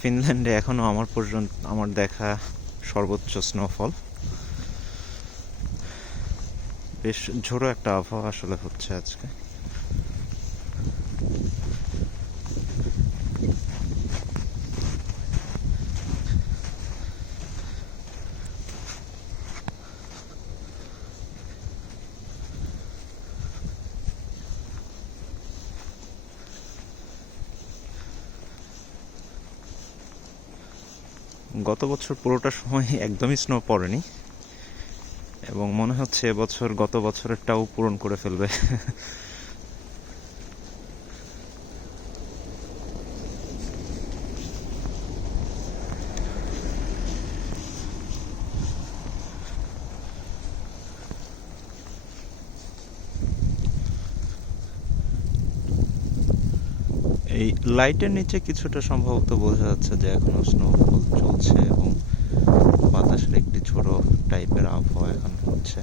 ফিনল্যান্ডে এখনো আমার দেখা সর্বোচ্চ স্নোফল। বেশ ঝোড়ো একটা আবহাওয়া আসলে হচ্ছে আজকে। গত বছর পুরোটা সময় একদমই স্নো পড়েনি এবং মনে হচ্ছে এবছর গত বছরেরটাও পূরণ করে ফেলবে। এই লাইটের নিচে কিছুটা সম্ভবত বোঝা যাচ্ছে যে এখনো স্নোফল চলছে এবং বাতাসের একটি ঝোড়ো টাইপের আবহাওয়া এখন হচ্ছে।